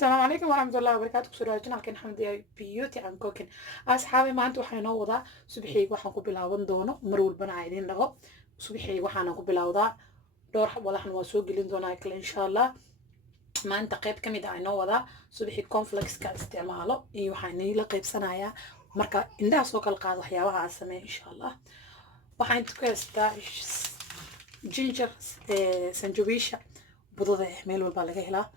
السلام عليكم ورحمة الله وبركاته كسراجنا كان حمد بيوتي عن كوكن أصحابي ما أنتوا حين وضع صبحي وحنا قبل عون دونه مرول بنا عيدين له صبحي وحنا قبل وضع دور ولا حنا وسوق اللي دونا كل إن شاء الله ما أنت قيب كم إذا عنا وضع صبحي كونفلكس كاستعماله إيه وحنا لقيب صنايع مركا إنها سوق القاضي حياة عاصمة إن شاء الله وحنا تكستا جينجر سنجوبيشة بضوضة إحمال والبالغيلا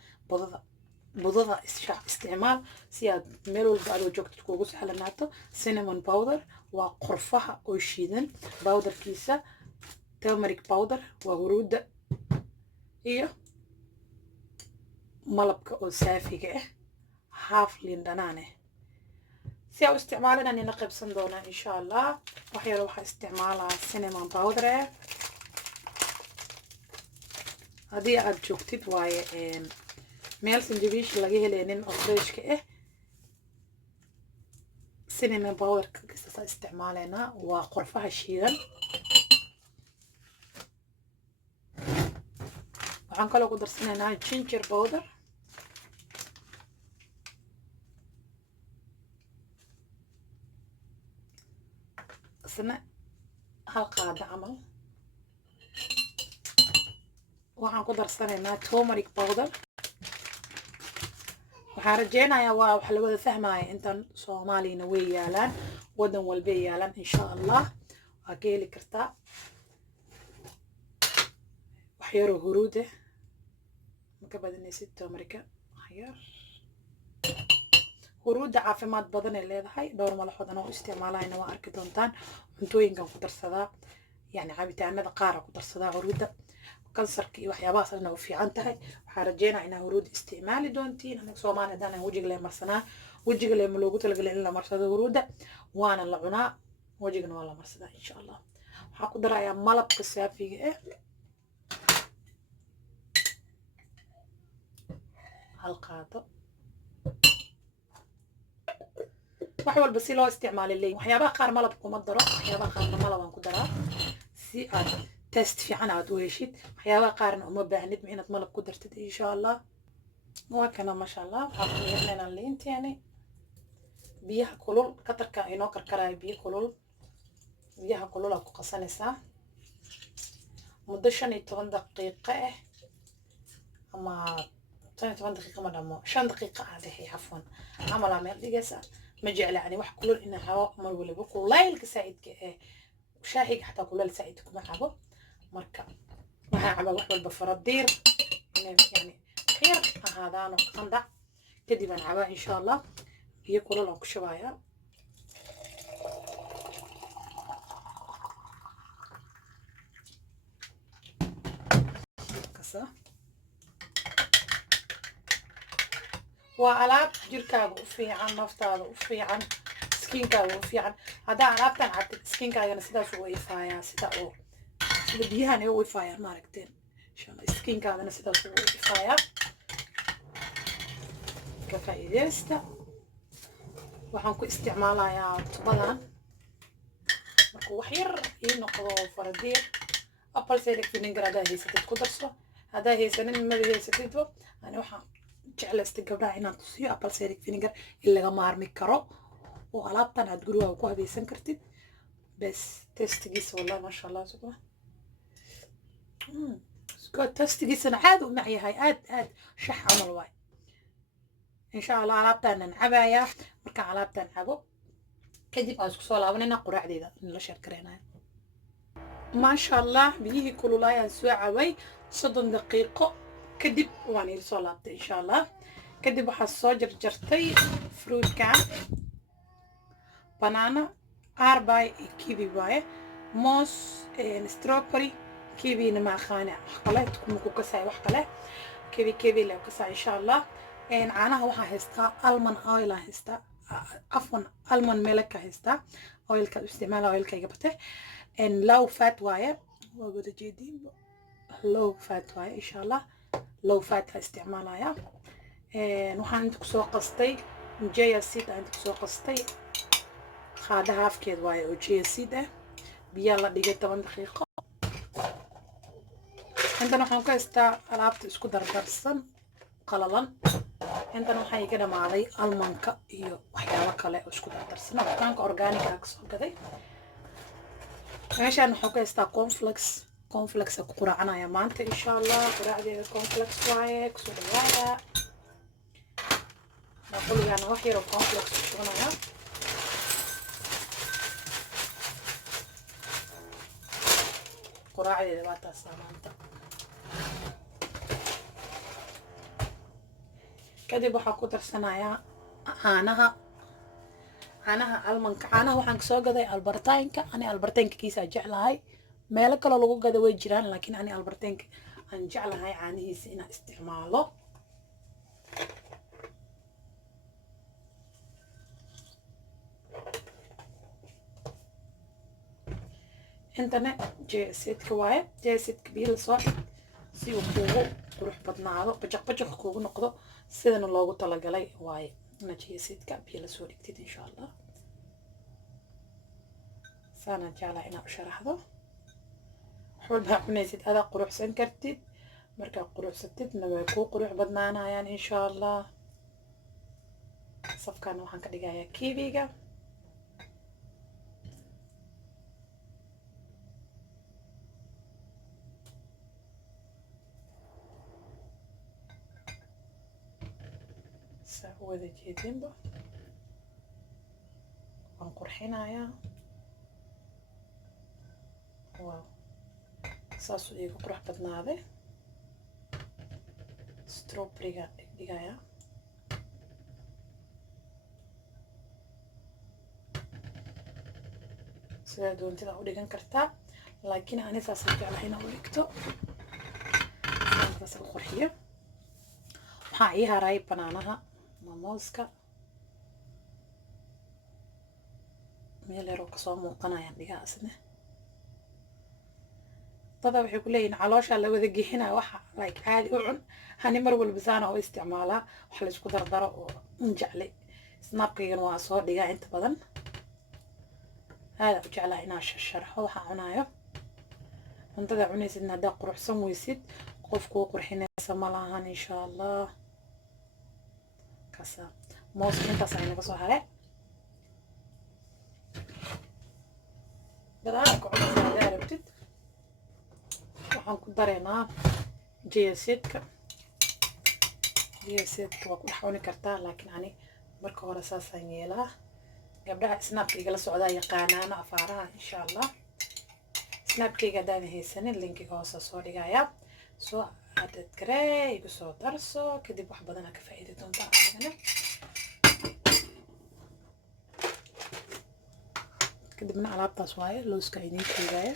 بضوضة استعمال سياد meel walba adoo joogtid kuugu sahlanaato cinnamon powder waa qorfaha oo shiidan powderkiisa turmeric powder waa huruudda iyo malabka oo saafiga ah half liin dhanaan ah si aa u isticmaalina nila qaybsan doonaa insha allah waxyaro waxaa isticmaalaa cinnamon powder ah haddii aad joogtid waaye meel sanjabiish laga helaynin oo freshka ah cinnamon powder kasta isticmaaleynaa waa qorfaha shiidan waxaan kaloo ku darsanaynaa ginger powder isna hal qaado camal waxaan ku darsanaynaa turmeric powder waxaan rajeynayaa waa wax la wada fahmaya intan soomaaliyana way yaalaan wadan walba yaalaan insha allah waa ka heli kartaa wax yaroo huruuda maka badanaysid turmerica waxyar huruudda caafimaad badan ay leedahay dhowr malaxood anoo isticmaalayna waa arki doontaan cuntooyinkan ku darsadaa yani cabitaanada qaara ku darsadaa huruudda kansarka iyo waxyaabahaas dhan u fiican tahay waxaan rajeynaa inaa huruud isticmaali doontiin anaga soomaali haddaan wejiga lee marsanaa wejiga lee ma loogu talagalay in la marsado huruudda waana la cunaa wejigana waa la marsadaa insha allah waxaan ku darayaa malabka saafiga ah hal qaado wax walba si loo isticmaali leeyahay waxyaabaha qaar malab kuma daro waxyaabaha qaarna malabaan ku daraa si aad test fiican aad u heshid waxyaabaha qaarna uma baahnid ma inaad malab ku dartid insha allah waa kana masha allah waxaan ku yeelnaa liinteeni biyaha kulul katarka inoo karkaraayo biyaha kulul aad ku qasanaysaa muddo 15 daqiiqo ah ama 15 daqiiqo ma dhamo 5 daqiiqo ah dhahay cafwan camal meel dhigaysa ma jecla yani wax kulul in hawo mar waliba kulaylka saaidka ah shaahiga xataa kulal saaid kuma cabo marka waxaa caba wax walba faradiir yani khayr ahaadaano qandac kadib aan cabaa insha allah biyo kulul aan ku shubayaa kasa waa alaab jirkaaga u fiican naftaada u fiican skinkaaga u fiican haddaa alaabtan cabtid skinkaagana sidaas u ifayaa sida oo sida biyahan ay u ifaayaan maaragteen insha allah skinkaagana sidaas u ifayaa ka faa'iideysta waxaan ku isticmaalayaa tubadan markuu wax yar ii noqdo faradiir apple cider vinegar haddaa haysatid ku darso haddaa haysanin maba haysatidba ani waxaan jeclaystay gabdhaha inaan tusiyo apple cider vinegar in laga maarmi karo oo alaabtan aad gurigaaga ku habaysan kartid bes testigiisa wallahi maasha allah subhan testigiisana aad u macyahay aad shax camal waay insha allah alaabtaanan cabayaa markaan alaabtaan cabo kadib aan isku soo laabanayna quraacdeeda in la sheer kareenayo maasha allah biyihii kululaayaan soo cabay 30 daqiiqo kadib waan ila soo laabtay insha allah kadib waxaa soo jarjartay fruitkan banana arbay kiwi waaye moos strawberry kiwi ma aqaana kale kuma ku kasay wax kale kiwi la kasay insha allah caanaha waxaa haystaa almond oil haystaa afwan almond milk haystaa oilka isticmaala oilka iga batay low fat waaye waa wada jeedin low fat waaye insha allah low fat isticmaalaya waxaan inta kusoo qastay jaya seed inta kusoo qastay qaadaha afkeed waaye oo jaya seed ah biyo la dhigay 10 daqiiqo عندنا waxaan ka haystaa alaabta isku dardarsan qalalan intana waxaa iga dhamaaday almanka iyo waxyaabo kale oo isku dardarsana dukaanka organica ka soo gaday. meeshaan waxaa ku haystaa cornflakes ku quraacanaya maanta insha allah. quraacdeeda cornflakes waaye kusoo dhawaada. baaquligaana wax yar oo cornflakes ku shubanaya. quraacdeeda waa taasaa maanta. kadib waxaa ku darsanayaa caanaha almanka. caanaha waxaan kasoo gaday albertaynka. ani albertaynka kiisa jeclahay. meelo kaloo lagu gada way jiraan, laakiin ani albertaynka aan jeclahay caanihiisa inaan isticmaalo. intana jeesidka waaye. jeesidka biyo lasoo dhig si uu kuugu qurux badnaado, bajaq kuugu noqdo sidana loogu talagalay waaye. ina jeesidka biyo lasoo dhigtid insha allah. saana jeclaa inaad u sharaxdo. wax walba cunaysid adaa quruxsan kartid. markaa quruxsatidna way kuu qurux badnaanayaan insha allah. safkaana waxaan ka dhigayaa kiwiga. wada jeedinba waan qurxinayaa. waaw saasuu iiga qurux badnaaday. strawberryga dhigaya. sidaa doontida u dhigan kartaa, laakiin ani saasaan jeclahay inaan u dhigto. saas u qurxiyo. waxaa ii haray banaanaha mooska. meel yaroo kasoo muuqanayaan dhigaa isna. dada waxay ku leeyihin calooshaa la wada gixinaya waxa like caadi u cun. hani mar walba saana u isticmaalaa wax la isku dardaro oo jeclay. snapkaygana waa soo dhigaa inta badan. aada u jeclaa inaa sharaxo waxaa cunayo. cuntada cunaysidna haddaa quruxsan weysid qof kuu qurxinaysa ma lahan insha allah. mooska intaas ay naga soo haray. banaanka cunaysa haddaa rabtid waxaan ku dareynaa jeesidka. waa ku dhex cuni kartaa, laakiin ani marka hore saasaan yeelaa. gabdhaha snapkayga la socdaa yaqaanaana afaaraha insha allah. snapkayga haddaan haysanin linkiga hoose soo dhigayaa. soo aadad garee igu soo darso, kadib wax badanaa ka faa'iidi doontaa adigana. kadibna alaabtaas waaye looska idiin sheegaya.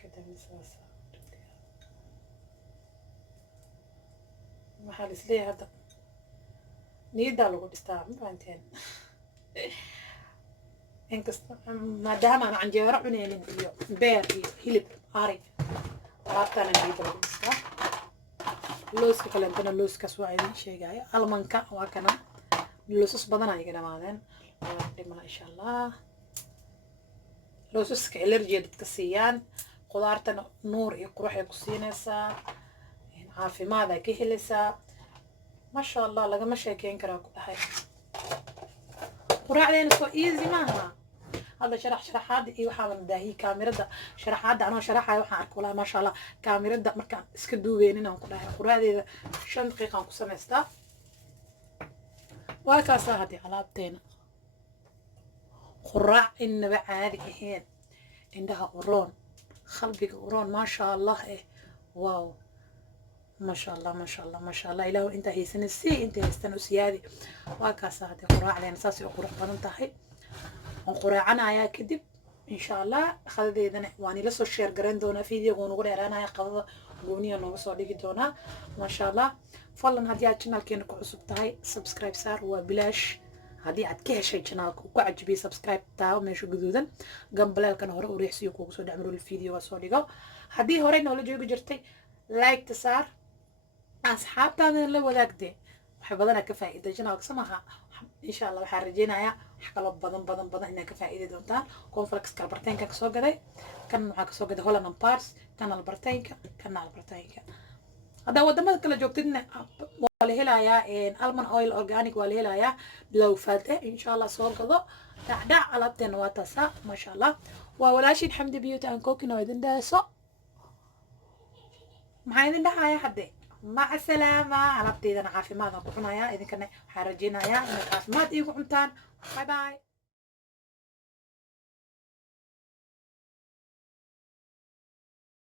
kadibna saas maxaa la isleeyahay hadda niyaddaa lagu dhistaa ma fahanteen. inkasta maadaama aan canjeero cuneynin iyo beer iyo hilib ari, alaabtaana niyadda lagu dhistaa. looska kalentana looskaas waa idiin sheegaya. almanka waa kana loosas badanaa iga dhamaadeen. dhimana insha allah. loosaska allergy dadka siiyaan. qudaartana nuur iyo qurux ay ku siinaysaa. caafimaad ay ka helaysaa. masha allah lagama sheekeyn karaa ku dhahay. quraacdeena soo easy maaha. hadda sharaxaada iyo waxaa daahiye kaamirada sharaxaada anoo sharaxayo waxaan arka walaa masha allah kaamirada markaan iska duubeen inaan ku dhahay quraacdeeda 5 daqiiqaan ku samaystaa. waa kaasaa haddii alaabteena quraac inaba caadi ahayn. indhaha uroon, qalbiga uroon, maasha allah waaw maasha allah maasha allah maasha allah. ilaahu intaa haysana inta haystan u siyaadi. waa kaasaa haddii quraacdeena saasay u qurux badan tahay. waan quraacanayaa kadib insha allah. qadadeedana waan ila soo sheer garan doonaa. fiidiyoga nugu dheeraanaya qadada gooniya nooga soo dhigi doonaa maasha allah. fadlan haddii aad channelkeena ku cusub tahay subscribe saar, waa bilaash. haddii aad ka heshay channelka ku cajibiyay subscribe taawo meesha guduudan. gambaleelkana hore u riixsiyo kuugu soo dhacmaro fiidiyoga soo dhigo. haddii hore noola joogi jirtay like ta saar, asxaabtaadana la wadaagdee. wax badanaa ka faa'iida channelka samaha insha allah. waxaan rajeynayaa wax kaloo badan inaad ka faa'iidi doontaan. cornflakes albertaynka kasoo gaday. kan waxaa kasoo gaday holland and pars. kan albertaynka kana albertaynka. هذا ودمada kala joogtidna waa la helayaa almond oil organic waa la helayaa bilow faate insha Allah soo gado dhacdhac alaabteena waa taasa ma sha Allah waa walaashin xamdi beauty and cooking oo idin dhaaso maxaa idin dhahayaa hadde maca salaama alaabteedana caafimaad aan ku cunayaa idinkana waxaan rajeynayaa inaad caafimaad iigu cuntaan bye bye